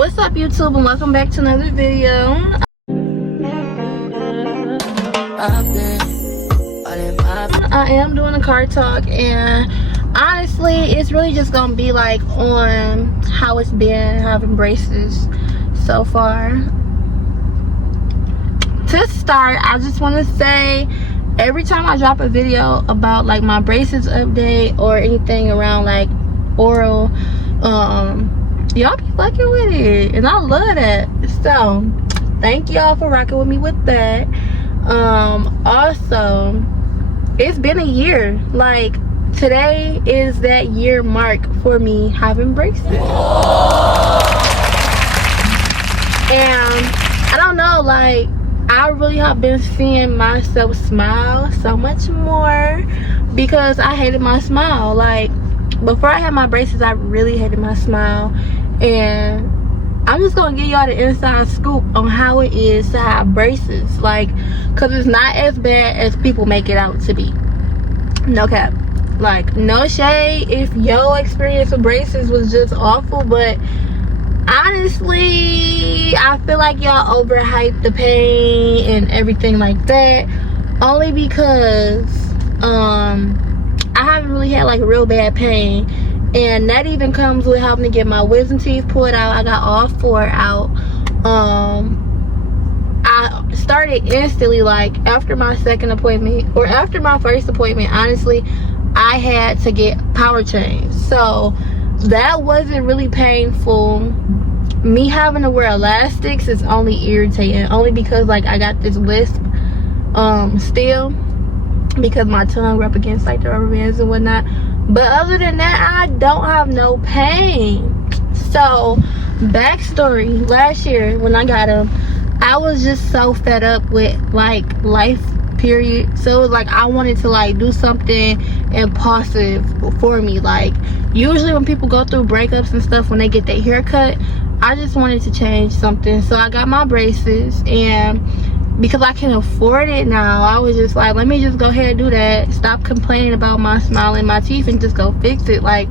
What's up, YouTube, and welcome back to another video. I am doing a car talk, and honestly it's really just gonna be like on how it's been having braces so far. To start, I just want to say, every time I drop a video about like my braces update or anything around like oral, y'all be fucking with it, and I love that. So thank y'all for rocking with me with that. Also, it's been a year. Like, today is that year mark for me having braces. And I don't know, like, I really have been seeing myself smile so much more because I hated my smile. Like, before I had my braces, I really hated my smile. And I'm just gonna give y'all the inside scoop on how it is to have braces. Like, cause it's not as bad as people make it out to be. No cap. Like, no shade if your experience with braces was just awful, but honestly, I feel like y'all overhype the pain and everything like that, only because I haven't really had like real bad pain, and that even comes with having to get my wisdom teeth pulled out. I got all 4 out. I started instantly, like after my second appointment or after my first appointment, honestly I had to get power changed, so that wasn't really painful. Me having to wear elastics is only irritating, only because like I got this lisp still, because my tongue rub against like the rubber bands and whatnot. But other than that, I don't have no pain. So backstory, last year when I got them, I was just so fed up with like life, period. So it was like I wanted to like do something impulsive for me. Like, usually when people go through breakups and stuff, when they get their hair cut, I just wanted to change something. So I got my braces, and because I can afford it now, I was just like, let me just go ahead and do that. Stop complaining about my smile and my teeth and just go fix it. Like,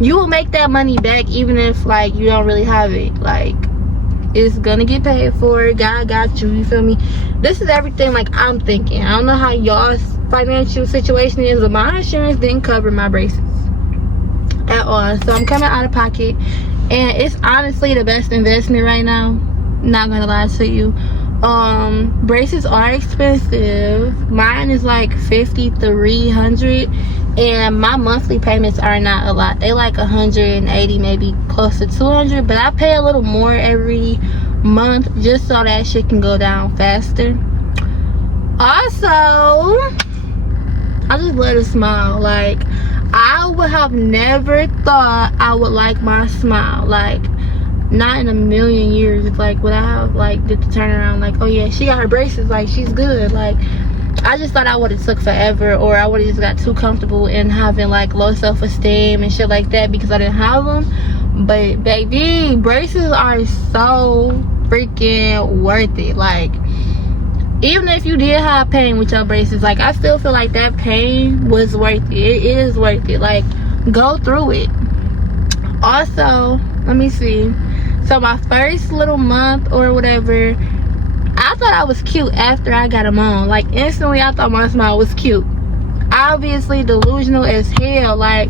you will make that money back even if like you don't really have it. Like, it's gonna get paid for. God got you, you feel me? This is everything like I'm thinking. I don't know how y'all's financial situation is, but my insurance didn't cover my braces at all. So I'm coming out of pocket, and it's honestly the best investment right now, not gonna lie to you. Braces are expensive. Mine is like $5,300, and my monthly payments are not a lot. They like 180, maybe close to 200, but I pay a little more every month just so that shit can go down faster. Also, I just love to smile. Like, I would have never thought I would like my smile. Like, not in a million years. It's like, would I have like did the turnaround, like, oh yeah, she got her braces, like she's good. Like, I just thought I would have took forever, or I would have just got too comfortable in having like low self-esteem and shit like that because I didn't have them. But baby, braces are so freaking worth it. Like, even if you did have pain with your braces, like, I still feel like that pain was worth it. It is worth it. Like, go through it. Also, let me see. So my first little month or whatever, I thought I was cute after I got them on. Like, instantly I thought my smile was cute. Obviously delusional as hell. Like,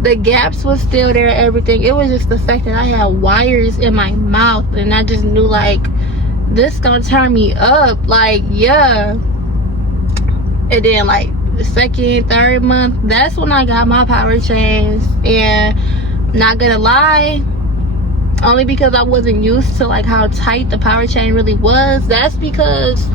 the gaps was still there, everything. It was just the fact that I had wires in my mouth, and I just knew like, this gonna turn me up. Like, yeah. And then like the second, third month, that's when I got my power changed. And not gonna lie, only because I wasn't used to like how tight the power chain really was. That's because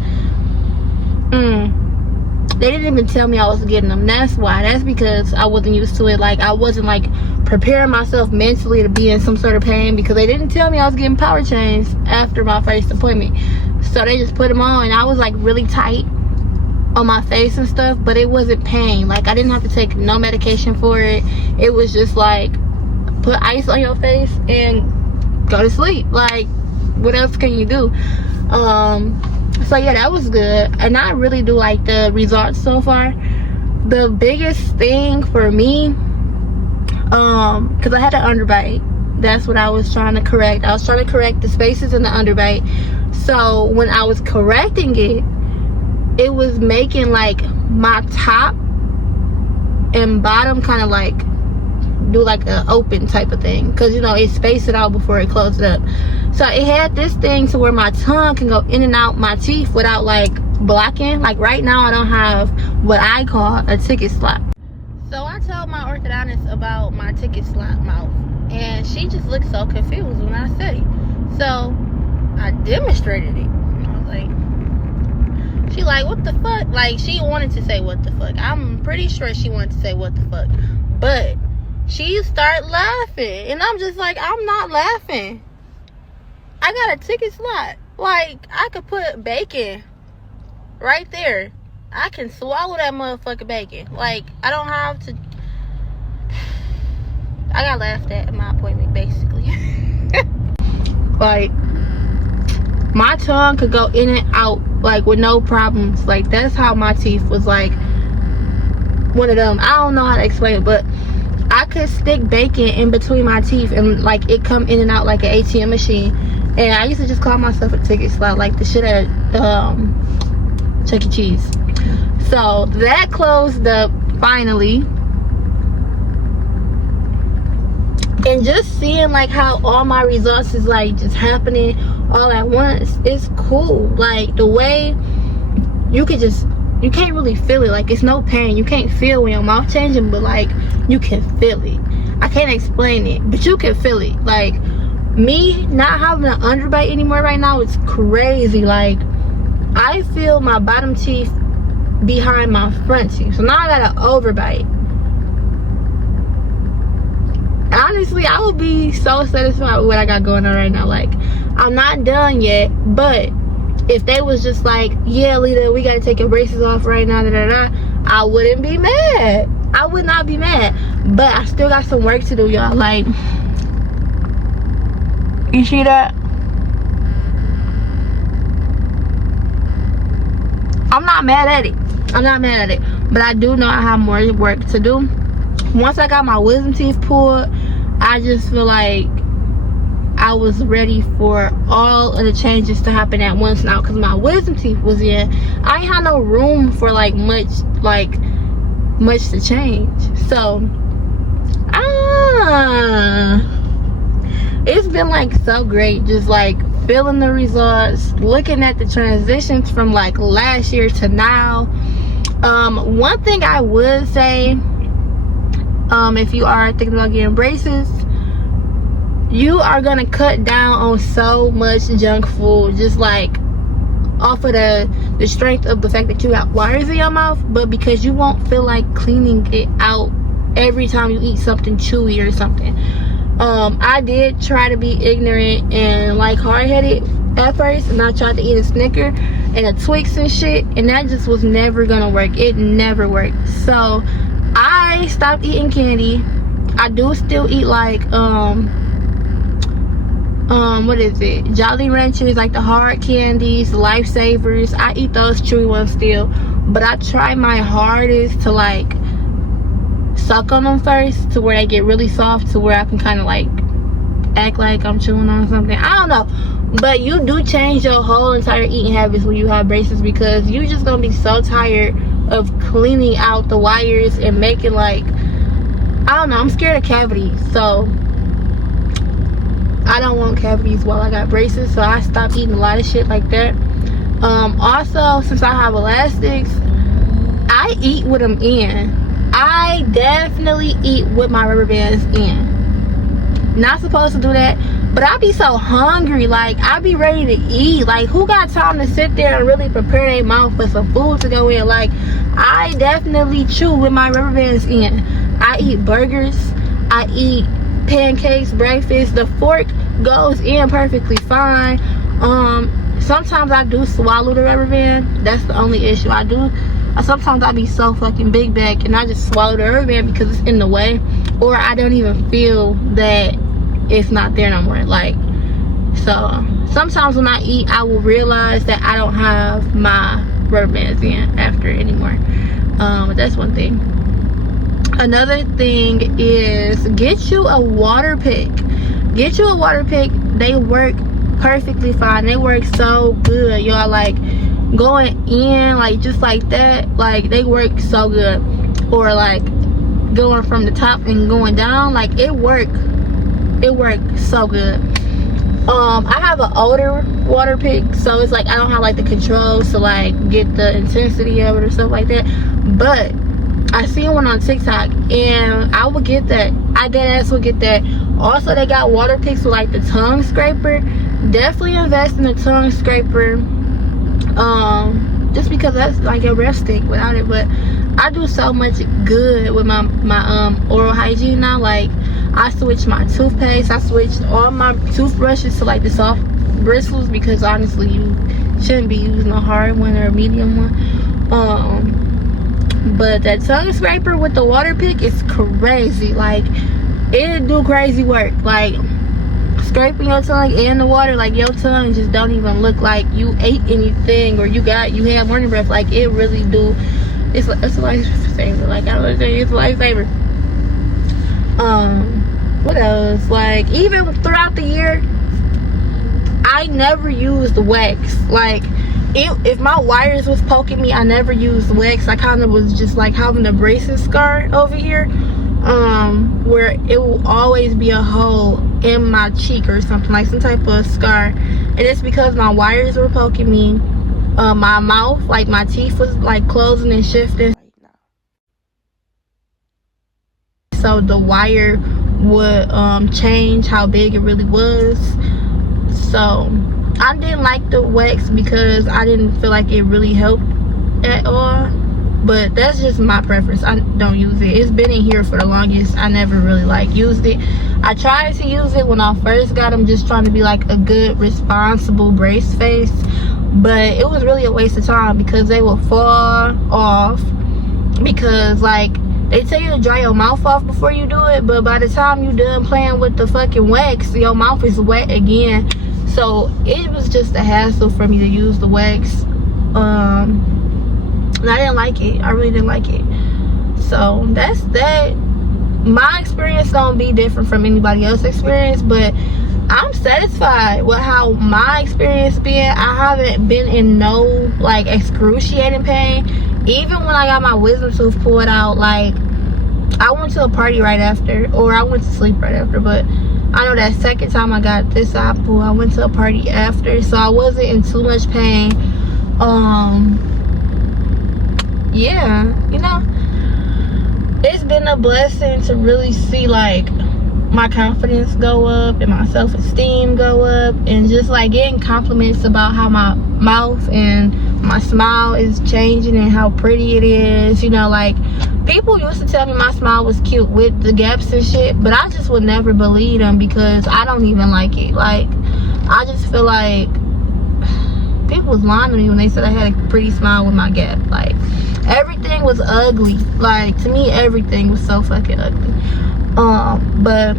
they didn't even tell me I was getting them. That's why. That's because I wasn't used to it. Like, I wasn't like preparing myself mentally to be in some sort of pain, because they didn't tell me I was getting power chains after my first appointment. So they just put them on, and I was like really tight on my face and stuff, but it wasn't pain. Like, I didn't have to take no medication for it. It was just like, put ice on your face and go to sleep. Like, what else can you do? So yeah, that was good, and I really do like the results so far. The biggest thing for me, because I had an underbite That's what I was trying to correct. I was trying to correct the spaces in the underbite. So when I was correcting it, it was making like my top and bottom kind of like do like an open type of thing, because you know it spaced it out before it closed up. So it had this thing to where my tongue can go in and out my teeth without like blocking. Like right now I don't have what I call a ticket slap. So I told my orthodontist about my ticket slap mouth, and she just looked so confused when I said it. So I demonstrated it. I was like, she like, what the fuck? Like, she wanted to say what the fuck. I'm pretty sure she wanted to say what the fuck, but she started laughing, and I'm just like, I'm not laughing. I got a ticket slot. Like, I could put bacon right there. I can swallow that motherfucking bacon. Like, I don't have to. I got laughed at my appointment, basically. Like, my tongue could go in and out, like, with no problems. Like, that's how my teeth was, like, one of them. I don't know how to explain it, but I could stick bacon in between my teeth and like it come in and out like an ATM machine. And I used to just call myself a ticket slot, like the shit at Chuck E. Cheese. So that closed up finally. And just seeing like how all my results is like just happening all at once, it's cool. Like the way you could just, you can't really feel it. Like, it's no pain. You can't feel when your mouth changing, but like you can feel it. I can't explain it, but you can feel it. Like, me not having an underbite anymore right now, it's crazy. Like, I feel my bottom teeth behind my front teeth. So now I got an overbite. Honestly, I would be so satisfied with what I got going on right now. Like, I'm not done yet, but if they was just like, yeah, Litta, we gotta take your braces off right now, I wouldn't be mad. I would not be mad. But I still got some work to do, y'all. Like, you see that? I'm not mad at it. I'm not mad at it. But I do know I have more work to do. Once I got my wisdom teeth pulled, I just feel like I was ready for all of the changes to happen at once now, because my wisdom teeth was in. I ain't had no room for like much to change. So it's been like so great, just like feeling the results, looking at the transitions from like last year to now. One thing I would say, if you are thinking about getting braces, you are gonna cut down on so much junk food, just like off of the strength of the fact that you got wires in your mouth, but because you won't feel like cleaning it out every time you eat something chewy or something. I did try to be ignorant and like hard-headed at first, and I tried to eat a Snicker and a Twix and shit, and that just was never gonna work. It never worked. So I stopped eating candy. I do still eat like what is it, Jolly Ranchers, like the hard candies, Lifesavers. I eat those chewy ones still, but I try my hardest to like suck on them first to where they get really soft, to where I can kind of like act like I'm chewing on something. I don't know, but you do change your whole entire eating habits when you have braces, because you're just gonna be so tired of cleaning out the wires and making like, I don't know, I'm scared of cavities, so I don't want cavities while I got braces. So I stopped eating a lot of shit like that. Also, since I have elastics, I eat with them in. I definitely eat with my rubber bands in. Not supposed to do that, but I be so hungry. Like, I be ready to eat. Like, who got time to sit there and really prepare their mouth for some food to go in? Like, I definitely chew with my rubber bands in. I eat burgers. I eat pancakes, breakfast. The fork goes in perfectly fine. Sometimes I do swallow the rubber band. That's the only issue. Sometimes I be so fucking big back and I just swallow the rubber band because it's in the way, or I don't even feel that it's not there no more. Like, so sometimes when I eat, I will realize that I don't have my rubber bands in after anymore. But that's one thing. Another thing is, get you a water pick. get you a water pick. They work perfectly fine. They work so good, y'all. Like, going in like just like that, like they work so good. Or like going from the top and going down, like it worked so good. I have an older water pick, so it's like I don't have like the controls to like get the intensity of it or stuff like that. But I seen one on TikTok and I would get that. I deadass would get that. Also, they got water picks with like the tongue scraper. Definitely invest in the tongue scraper. Just because that's like a rest stick without it. But I do so much good with my oral hygiene now. Like, I switched my toothpaste, I switched all my toothbrushes to like the soft bristles, because honestly you shouldn't be using a hard one or a medium one. But that tongue scraper with the water pick is crazy. Like, it do crazy work. Like, scraping your tongue in the water, like your tongue just don't even look like you ate anything or you had morning breath. Like, it really do. It's a lifesaver. Like, I would say it's a lifesaver. What else? Like, even throughout the year, I never used wax. Like, if my wires was poking me, I never used wax. I kind of was just like having a braces scar over here, where it will always be a hole in my cheek or something, like some type of scar. And it's because my wires were poking me. My mouth, like my teeth was like closing and shifting, so the wire would change how big it really was. So I didn't like the wax because I didn't feel like it really helped at all. But that's just my preference. I don't use it. It's been in here for the longest. I never really like used it. I tried to use it when I first got them, just trying to be like a good responsible brace face, but it was really a waste of time because they will fall off. Because like, they tell you to dry your mouth off before you do it, but by the time you done playing with the fucking wax, your mouth is wet again. So it was just a hassle for me to use the wax. And I didn't like it. I really didn't like it. So that's that. My experience don't be different from anybody else's experience, but I'm satisfied with how my experience been. I haven't been in no like excruciating pain. Even when I got my wisdom tooth pulled out, like, I went to a party right after, or I went to sleep right after. But I know that second time I got this eye pulled, I went to a party after, so I wasn't in too much pain. Yeah, you know, it's been a blessing to really see like my confidence go up and my self-esteem go up, and just like getting compliments about how my mouth and my smile is changing and how pretty it is. You know, like, people used to tell me my smile was cute with the gaps and shit, but I just would never believe them because I don't even like it. Like, I just feel like people was lying to me when they said I had a pretty smile with my gap. Like, everything was ugly. Like, to me, everything was so fucking ugly. But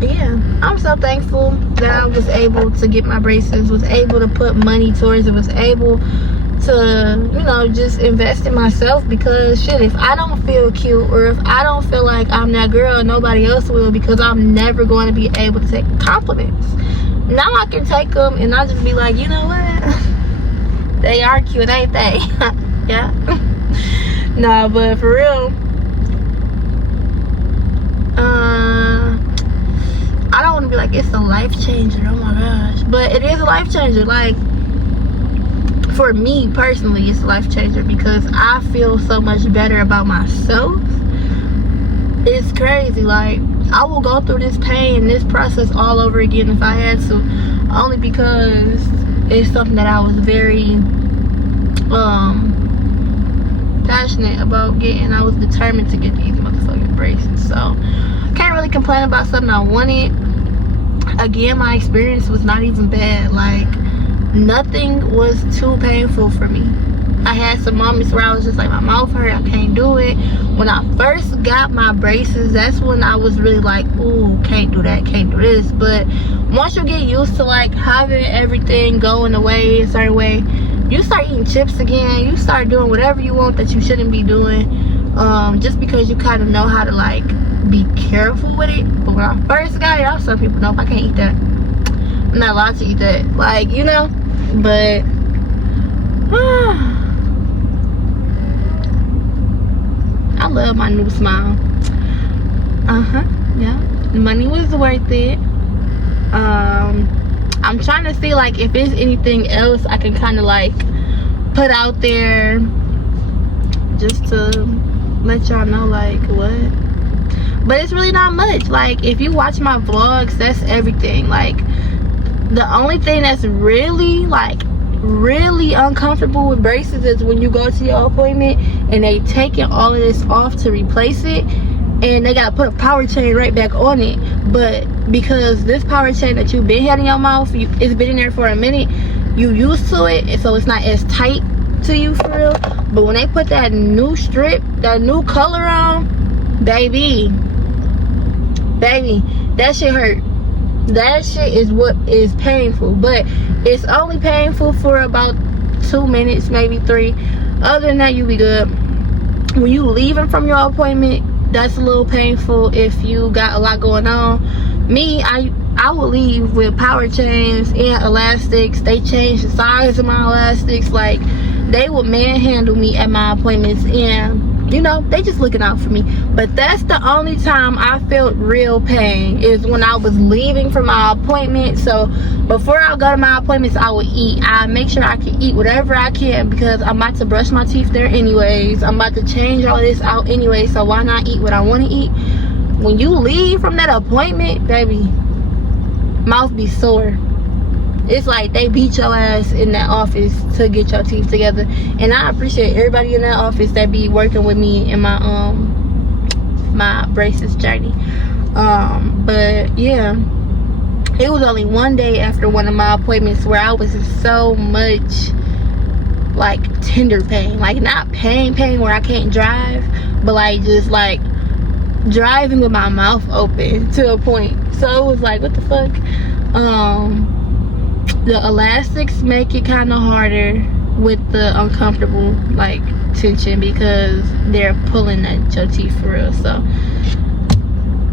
yeah, I'm so thankful that I was able to get my braces, was able to put money towards it, was able to, you know, just invest in myself. Because shit, if I don't feel cute, or if I don't feel like I'm that girl, nobody else will, because I'm never going to be able to take compliments. Now I can take them and I'll just be like, you know what, they are cute, ain't they? Yeah. No, but for real, I don't want to be like it's a life changer, oh my gosh, but it is a life changer. Like, for me personally, it's a life changer because I feel so much better about myself. It's crazy. Like, I will go through this pain, this process all over again if I had to, only because it's something that I was very passionate about getting. I was determined to get these motherfucking braces, so can't really complain about something I wanted. Again, my experience was not even bad. Like, nothing was too painful for me. I had some moments where I was just like, my mouth hurt, I can't do it. When I first got my braces, that's when I was really like, ooh, can't do that, can't do this. But once you get used to like having everything going away a certain way, you start eating chips again, you start doing whatever you want that you shouldn't be doing, just because you kind of know how to like be careful with it. But when I first got it, I was telling people, nope, I can't eat that. I'm not allowed to eat that. Like, you know, but I love my new smile. Yeah, the money was worth it. I'm trying to see like if there's anything else I can kind of like put out there just to let y'all know like what. But it's really not much. Like if you watch my vlogs, that's everything. Like the only thing that's really uncomfortable with braces is when you go to your appointment and they taking all of this off to replace it, and they gotta put a power chain right back on it. But because this power chain that you've been had in your mouth, it's been in there for a minute, you used to it, and so it's not as tight to you for real. But when they put that new strip, that new color on, baby, that shit hurt. That shit is what is painful. But it's only painful for about 2 minutes, maybe 3. Other than that, you be good. When you leaving from your appointment, that's a little painful if you got a lot going on. Me, I would leave with power chains and elastics. They changed the size of my elastics. Like, they would manhandle me at my appointments, and you know, they just looking out for me. But that's the only time I felt real pain, is when I was leaving from my appointment. So before I go to my appointments, I would eat. I make sure I can eat whatever I can, because I'm about to brush my teeth there anyways. I'm about to change all this out anyway, so why not eat what I want to eat? When you leave from that appointment, baby, mouth be sore. It's like they beat your ass in that office to get your teeth together. And I appreciate everybody in that office that be working with me in my my braces journey. But yeah, it was only one day after one of my appointments where I was in so much like tender pain. Like not pain where I can't drive, but like just like driving with my mouth open to a point. So it was like, what the fuck? The elastics make it kind of harder with the uncomfortable like tension, because they're pulling at your teeth for real. So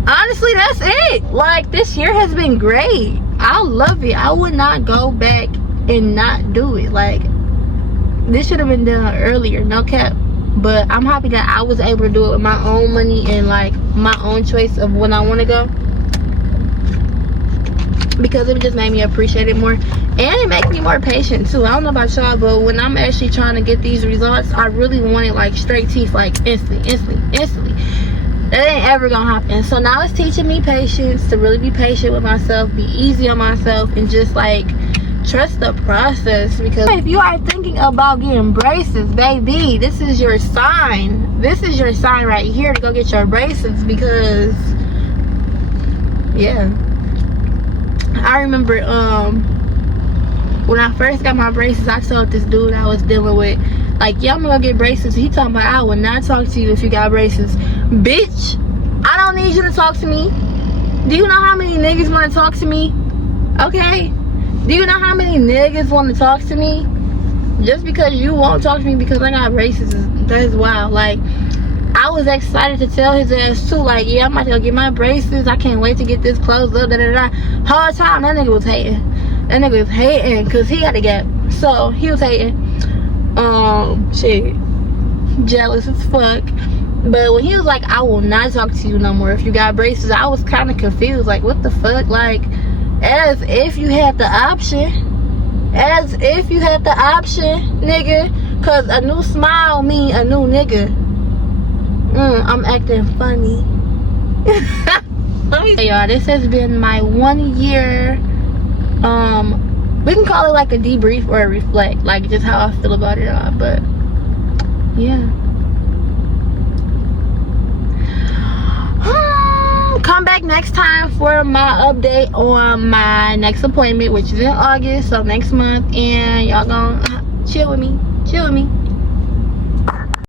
honestly, that's it. Like, this year has been great. I love it. I would not go back and not do it. Like, this should have been done earlier, no cap. But I'm happy that I was able to do it with my own money and like my own choice of when I want to go, because it just made me appreciate it more, and it makes me more patient too. I don't know about y'all, but when I'm actually trying to get these results, I really want it like straight teeth, like instantly. That ain't ever gonna happen. So now it's teaching me patience, to really be patient with myself, be easy on myself, and just like trust the process. Because if you are thinking about getting braces, baby, this is your sign. This is your sign right here to go get your braces. Because yeah, I remember when I first got my braces, I told this dude I was dealing with, like, yeah, I'm gonna go get braces. He talking about, I will not talk to you if you got braces. Bitch, I don't need you to talk to me. Do you know how many niggas want to talk to me? Okay? Do you know how many niggas want to talk to me? Just because you won't talk to me because I got braces, that is wild. Like, I was excited to tell his ass too, like, yeah, I'm about to go get my braces. I can't wait to get this closed up, Whole time, that nigga was hating. That nigga was hating because he got a gap. So, he was hating. Shit. Jealous as fuck. But when he was like, I will not talk to you no more if you got braces, I was kind of confused. Like, what the fuck? Like, as if you had the option. As if you had the option, nigga. Because a new smile mean a new nigga. I'm acting funny. Let me say, y'all, this has been my 1 year, we can call it like a debrief or a reflect, like just how I feel about it all. But yeah, come back next time for my update on my next appointment, which is in August, so next month. And y'all gonna chill with me.